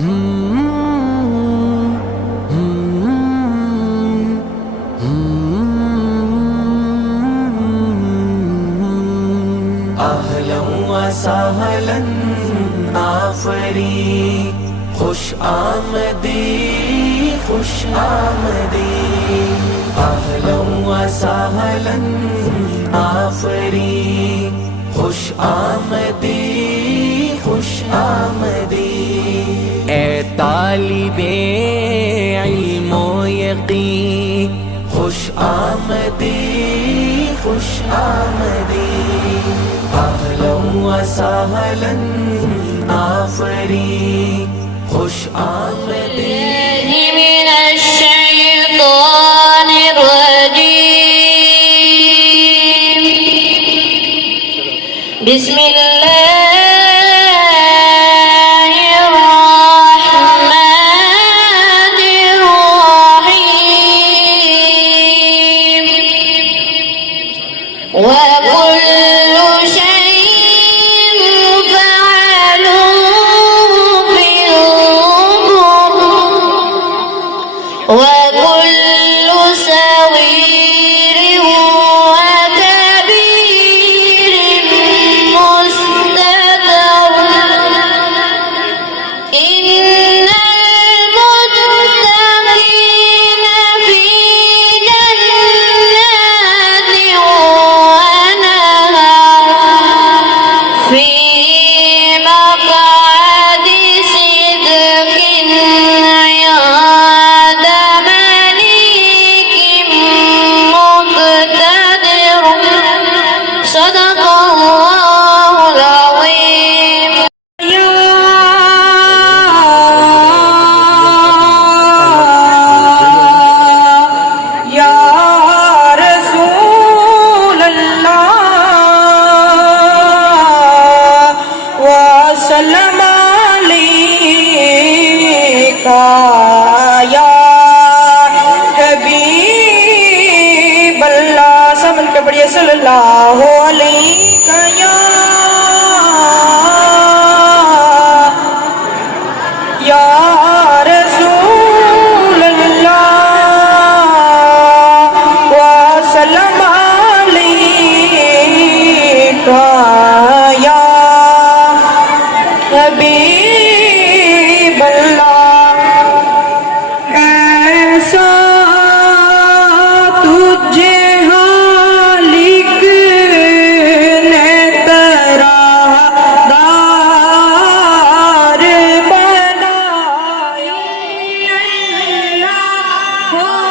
اہلا وسہلا آفری، خوش آمدی خوش آمدی، اہلا وسہلا آفری، خوش آمدی خوش آمدی۔ اے طالب علم و یقین، خوش آمدی خوش آمدی، اہلا وسہلا آفری، خوش آمدی۔ من الشیطان الرجیم، بسم اللہ الرحمن الرحیم، وَكُلُّ شَيْءٍ فَعَلُوهُ فِي الزُّبُرِ، وَكُلُّ صَغِيرٍ وَكَبِيرٍ مُسْتَطَرٌ، إِنَّ الْمُتَّقِينَ فِي جَنَّاتٍ وَنَهَرٍ، فِي مَقْعَدِ صِدْقٍ عِندَ مَلِيكٍ مُقْتَدِرٍ، صدق اللہ العظیم۔ یا رسول اللہ وسلم علیکہ، یا حبیب اللہ، سب مل کے پڑھیے صلی اللہ علیہ یا رسول اللہ وسلم علیکہ، یا حبیب اللہ۔ ایسا تجھے خالق نے طرح دار بنایا، لا الہ الا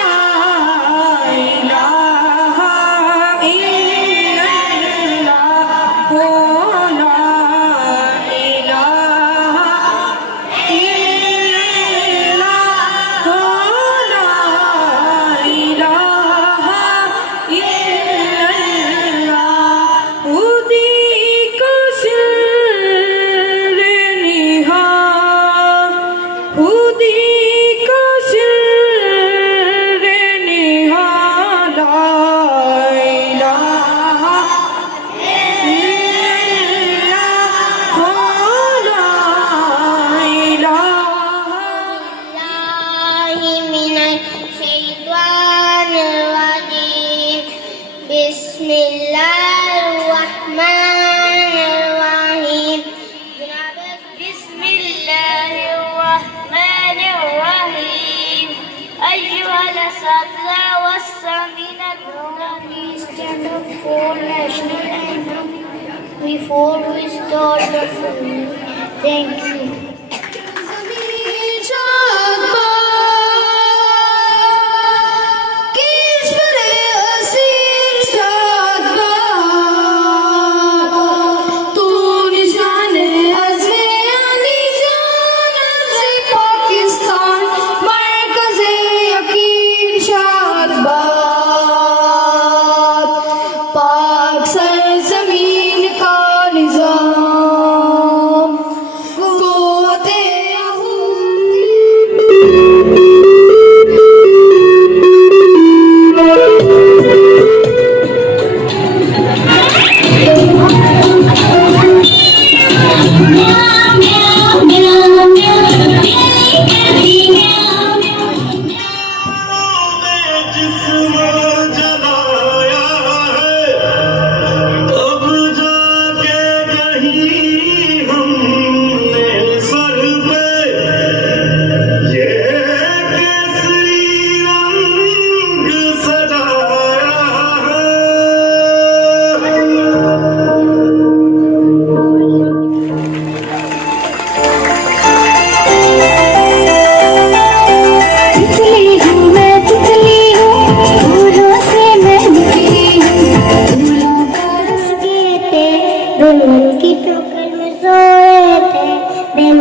اللہ، لا من الشیطان الرجیم، بسم اللہ الرحمن الرحیم، بسم اللہ الرحمن الرحیم، ایہا الاساتذہ والسامعین، please stand up for national anthem before we start the film. Thank you. پاک سرزمین کا نظام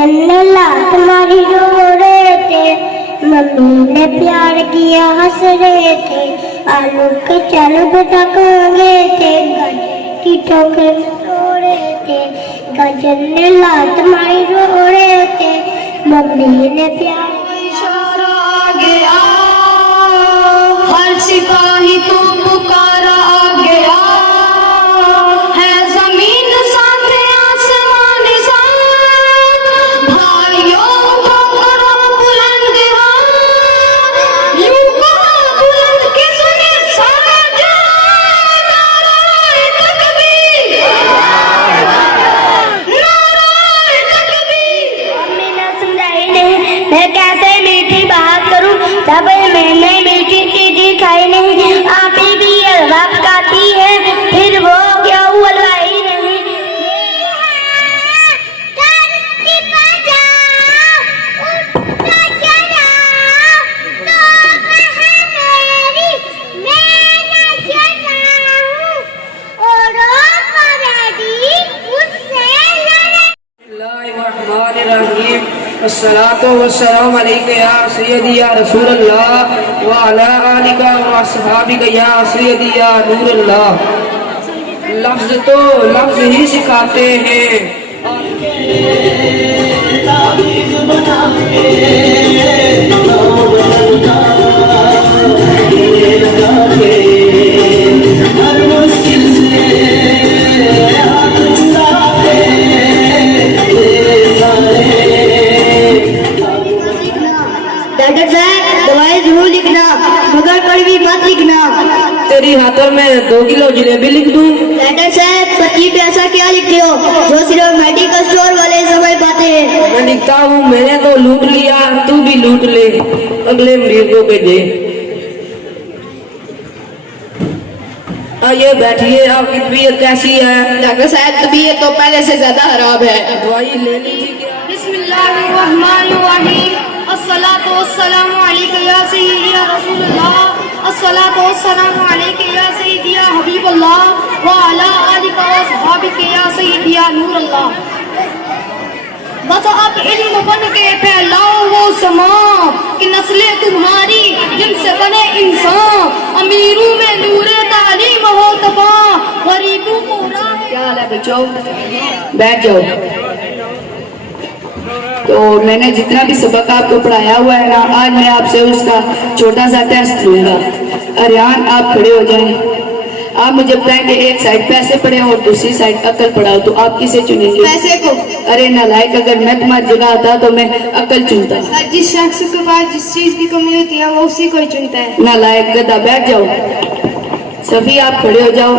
نے لات ماری رو رہے تھے ممی نے پیار کیا ہنس رہے تھے آلو کے چالو بتا کہاں گئے تھے گاجر کی ٹوکر میں سو رہے تھے گاجر نے لات ماری رو رہے تھے ممی نے پیار اشارہ آ گیا ہر سپاہی تو پکارا آ گیا ہے زمین ساتھ آسمان ساتھ بھائیوں کو کرو بلند ہاتھ یوں کہا بلند کے سنے سارا جہان نعرہ تکبیر نعرہ تکبیر ممی نے سمجھائی نہیں میں کیسے میٹھی بات کروں جب میں نے میٹھی چیزیں کھائی نہیں آپ ہی بھی حلوہ پکاتی ہے پھر وہ کیا حلوائی نہیں الصلاۃ والسلام علیک یا سیدی یا رسول اللہ وعلی آلک و اصحابک یا سیدی یا نور اللہ لفظ تو لفظ ہی سکھاتے ہیں ڈاکٹر صاحب دوائی ضرور لکھنا مگر کڑوی مت لکھنا تیری ہاتھوں میں 2 کلو جلیبی لکھ دوں ڈاکٹر صاحب پچی پیسہ کیا لکھتے ہو جو صرف میڈیکل اسٹور والے سمجھ پاتے ہیں میں لکھتا ہوں میں نے تو لوٹ لیا تو بھی لوٹ لے اگلے مریض کو بھیجے آئیے بیٹھیے آپ کی طبیعت کیسی ہے ڈاکٹر صاحب طبیعت تو پہلے سے زیادہ خراب ہے دوائی لے لیجیے کیا بسم اللہ الرحمن الرحیم الصلاۃ والسلام علیک یا سیدی یا رسول اللہ الصلاۃ والسلام علیک یا سیدی یا حبیب اللہ وعلی آلک و اصحابک یا سیدی یا نور اللہ بس اب علم بن کے پھیلاؤ وہ سماں کہ نسلیں تمہاری جن سے بنے انسان امیروں میں نور تعلیم ہو تباں غریبوں کو راہ کیا حال ہے بچوں بیٹھ جاؤ تو میں نے جتنا بھی سبق آپ کو پڑھایا ہوا ہے نا آج میں آپ سے اس کا چھوٹا سا ٹیسٹ لوں گا ارحان آپ کھڑے ہو جائیں آپ مجھے بتائیں کہ ایک سائڈ پیسے پڑھیں اور دوسری سائڈ عقل پڑھاؤ تو آپ کسے چنیں گے پیسے کو ارے نالائق اگر میں تمہاری جگہ آتا تو میں عقل چنتا جس شخص کے پاس جس چیز کی کمی ہوتی ہے وہ اسی کو ہی چنتا ہے نالائق گدھا بیٹھ جاؤ صفی آپ کھڑے ہو جاؤ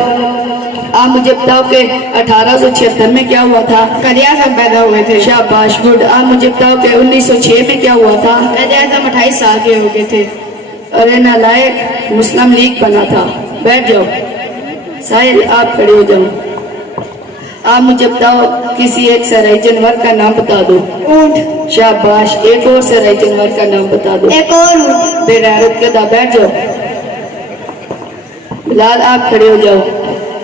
آپ مجھے بتاؤ کہ 1876 میں کیا ہوا تھا قائد اعظم پیدا ہوئے تھے شاباش گڈ آپ مجھے بتاؤ کہ 1906 میں کیا ہوا تھا قائد اعظم 28 سال کے ہو گئے تھے ارے نالائق مسلم لیگ بنا تھا بیٹھ جاؤ ساحل آپ کھڑے ہو جاؤ آپ مجھے بتاؤ کسی ایک سرائی جانور کا نام بتا دو اونٹ شاباش ایک اور سرائی جانور کا نام بتا دو ایک اور بے غیرت گدھا بیٹھ جاؤ بلال آپ کھڑے ہو جاؤ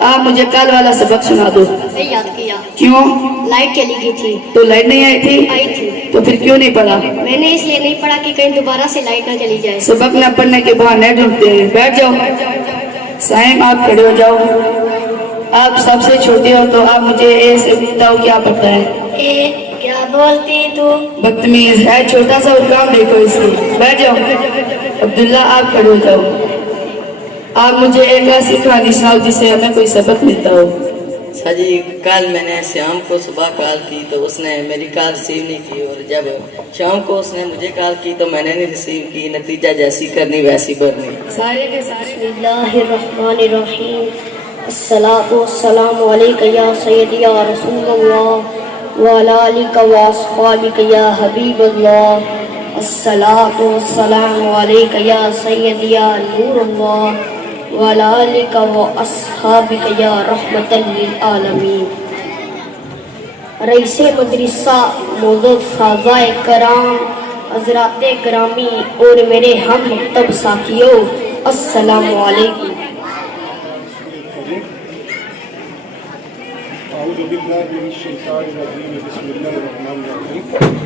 آپ مجھے کل والا سبق سنا دو نہیں یاد کیا کیوں لائٹ چلی گئی تھی تو لائٹ نہیں آئی تھی آئی تھی تو پھر کیوں نہیں پڑھا میں نے اس لیے نہیں پڑھا کہ کہیں دوبارہ سے لائٹ نہ چلی جائے سبق نہ پڑھنے کے بہانے ڈھونڈتے ہیں بیٹھ جاؤ سائم آپ کھڑے ہو جاؤ آپ سب سے چھوٹے ہو تو آپ مجھے اے سے بتاؤ کیا پڑھتا ہے اے کیا بولتی تو بدتمیز ہے چھوٹا سا کام دیکھو اس کی بیٹھ جاؤ عبداللہ آپ کھڑے ہو جاؤ آپ مجھے ایک ایسی کہانی سناؤ جس سے ہمیں کوئی سبق ملتا ہو سر جی کل میں نے شام کو صبح کال کی تو اس نے میری کال ریسیو نہیں کی اور جب شام کو اس نے مجھے کال کی تو میں نے نہیں ریسیو کی نتیجہ جیسی کرنی ویسی بھرنی سارے کے سارے بسم اللہ الرحمن الرحیم الصلاۃ والسلام علیک یا سیدی یا رسول اللہ وعلی آلک و اصحابک یا حبیب اللہ الصلاۃ والسلام علیک یا سیدی یا نور اللہ وعلی آلک و اصحابک یا رحمت للعالمین رئیس مدرسہ معزز فاضلائے کرام حضرات گرامی اور میرے ہم مکتب ساتھیوں السلام علیکم أعوذ بالله من الشيطان الرجيم بسم الله الرحمن الرحيم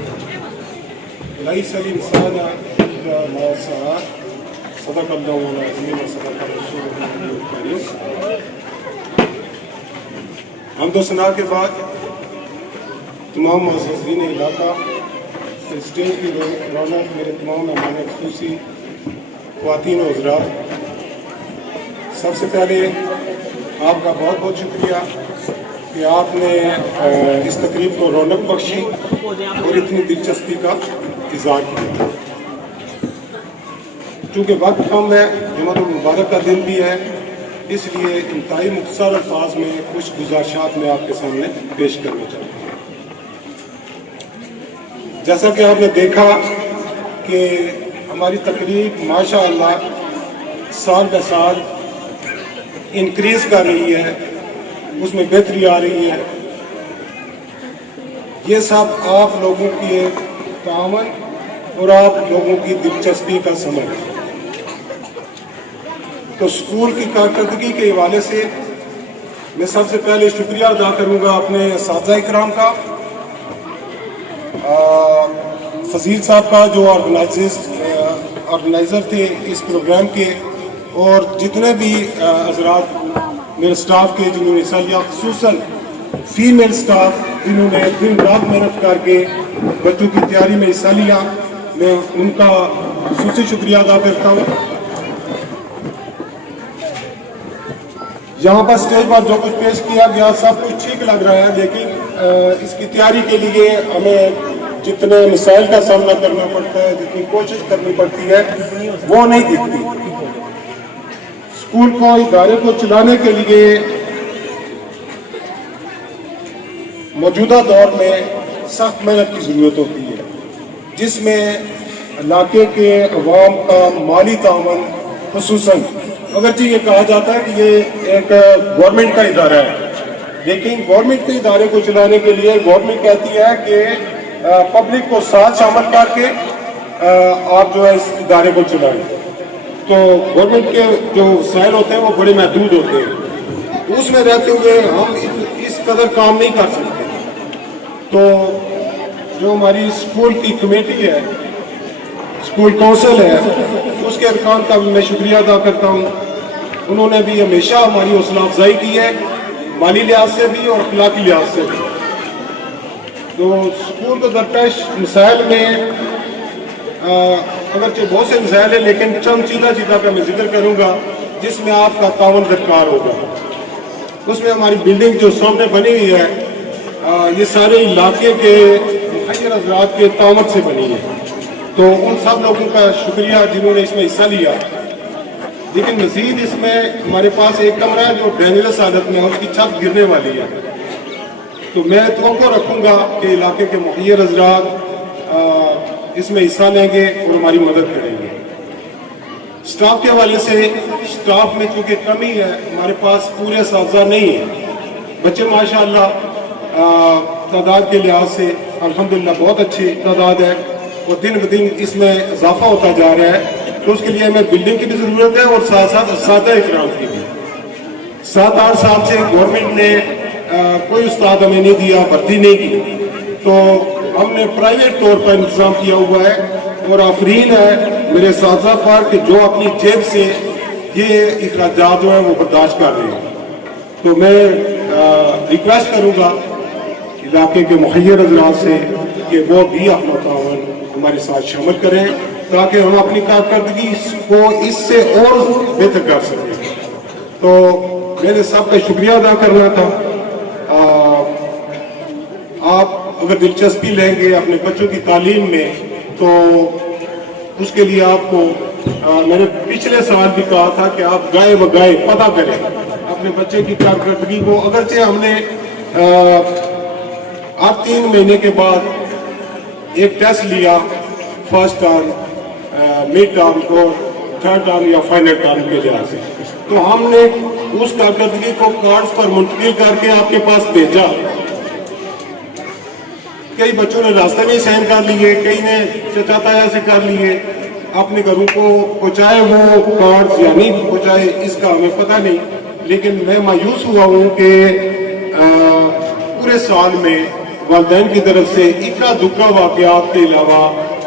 ليس الإنسان إلا ما سعى صدق الله العظيم وصدق رسوله الكريم. حمد و ثنا کے بعد تمام معززین علاقہ، اسٹیج کی رونق، میرے تمام مہمان خصوصی، خواتین و حضرات، سب سے پہلے آپ کا بہت بہت شکریہ کہ آپ نے اس تقریب کو رونق بخشی اور اتنی دلچسپی کا اظہار کیا. چونکہ وقت کم ہے، جمعہ المبارک کا دن بھی ہے، اس لیے انتہائی مختصر الفاظ میں کچھ گزارشات میں آپ کے سامنے پیش کرنا چاہتا ہوں. جیسا کہ آپ نے دیکھا کہ ہماری تقریب ماشاء اللہ سال بہ سال انکریز کر رہی ہے، اس میں بہتری آ رہی ہے. یہ سب آپ لوگوں کی تعاون اور آپ لوگوں کی دلچسپی کا ثمر ہے. تو اسکول کی کارکردگی کے حوالے سے میں سب سے پہلے شکریہ ادا کروں گا اپنے اساتذہ اکرام کا، فضیل صاحب کا جو آرگنائزر تھے اس پروگرام کے، اور جتنے بھی حضرات میرے سٹاف کے جنہوں نے حصہ لیا، خصوصاً فیمیل سٹاف جنہوں نے دن رات محنت کر کے بچوں کی تیاری میں حصہ لیا، میں ان کا خصوصی شکریہ ادا کرتا ہوں. یہاں پر اسٹیج پر جو کچھ پیش کیا گیا سب کچھ ٹھیک لگ رہا ہے، لیکن اس کی تیاری کے لیے ہمیں جتنے مسائل کا سامنا کرنا پڑتا ہے، جتنی کوشش کرنی پڑتی ہے، وہ نہیں دکھتی. اسکول کو، ادارے کو چلانے کے لیے موجودہ دور میں سخت محنت کی ضرورت ہوتی ہے، جس میں علاقے کے عوام کا مالی تعاون، خصوصاً اگرچہ یہ کہا جاتا ہے کہ یہ ایک گورنمنٹ کا ادارہ ہے، لیکن گورنمنٹ کے ادارے کو چلانے کے لیے گورنمنٹ کہتی ہے کہ پبلک کو ساتھ شامل کر کے آپ جو ہے اس ادارے کو چلائیں. تو گورنمنٹ کے جو وسائل ہوتے ہیں وہ بڑے محدود ہوتے ہیں، تو اس میں رہتے ہوئے ہم اس قدر کام نہیں کر سکتے. تو جو ہماری اسکول کی کمیٹی ہے، اسکول کونسل ہے، اس کے ارکان کا بھی میں شکریہ ادا کرتا ہوں. انہوں نے بھی ہمیشہ ہماری حوصلہ افزائی کی ہے، مالی لحاظ سے بھی اور اخلاقی لحاظ سے بھی. تو اسکول کو درپیش مسائل میں اگرچہ بہت سے مسائل ہیں، لیکن چند چیزہ کا میں ذکر کروں گا جس میں آپ کا تعاون درکار ہوگا. اس میں ہماری بلڈنگ جو سامنے بنی ہوئی ہے، یہ سارے علاقے کے مخیر حضرات کے تعاون سے بنی ہے. تو ان سب لوگوں کا شکریہ جنہوں نے اس میں حصہ لیا. لیکن مزید اس میں ہمارے پاس ایک کمرہ ہے جو ڈینجرس حالت میں ہے، اس کی چھت گرنے والی ہے. تو میں توقع رکھوں گا کہ علاقے کے مخیر حضرات اس میں حصہ لیں گے اور ہماری مدد کریں گے. سٹاف کے حوالے سے، سٹاف میں چونکہ کمی ہے، ہمارے پاس پورے اساتذہ نہیں ہیں. بچے ماشاءاللہ تعداد کے لحاظ سے الحمدللہ بہت اچھی تعداد ہے، اور دن بدن اس میں اضافہ ہوتا جا رہا ہے. تو اس کے لیے ہمیں بلڈنگ کی بھی ضرورت ہے اور ساتھ ساتھ اساتذہ اکرام کی بھی. 7-8 سال سے گورنمنٹ نے کوئی استاد ہمیں نہیں دیا، بھرتی نہیں کی، تو ہم نے پرائیویٹ طور پر انتظام کیا ہوا ہے. اور آفرین ہے میرے اساتذہ پر کہ جو اپنی جیب سے یہ اخراجات جو ہیں وہ برداشت کر رہے ہیں. تو میں ریکویسٹ کروں گا علاقے کے مخیر حضرات سے کہ وہ بھی اپنا تعاون ہمارے ساتھ شامل کریں، تاکہ ہم اپنی کارکردگی کو اس سے اور بہتر کر سکیں. تو میرے سب کا شکریہ ادا کرنا تھا. آپ اگر دلچسپی لیں گے اپنے بچوں کی تعلیم میں، تو اس کے لیے آپ کو میں نے پچھلے سال بھی کہا تھا کہ آپ گائے بگائے پتہ کریں اپنے بچے کی کارکردگی کو. اگرچہ ہم نے اب 3 مہینے کے بعد ایک ٹیسٹ لیا، فرسٹ ٹرم، مڈ ٹرم اور تھرڈ ٹرم یا فائنل ٹرم کے لحاظ سے، تو ہم نے اس کارکردگی کو کارڈز پر منتقل کر کے آپ کے پاس بھیجا. کئی بچوں نے راستہ میں سائن کر لیے، کئی نے چچا تایا سے کر لیے، اپنے گھروں کو پہنچائے وہ کارڈز یا نہیں پہنچائے اس کا ہمیں پتہ نہیں. لیکن میں مایوس ہوا ہوں کہ پورے سال میں والدین کی طرف سے اکا دکا واقعات کے علاوہ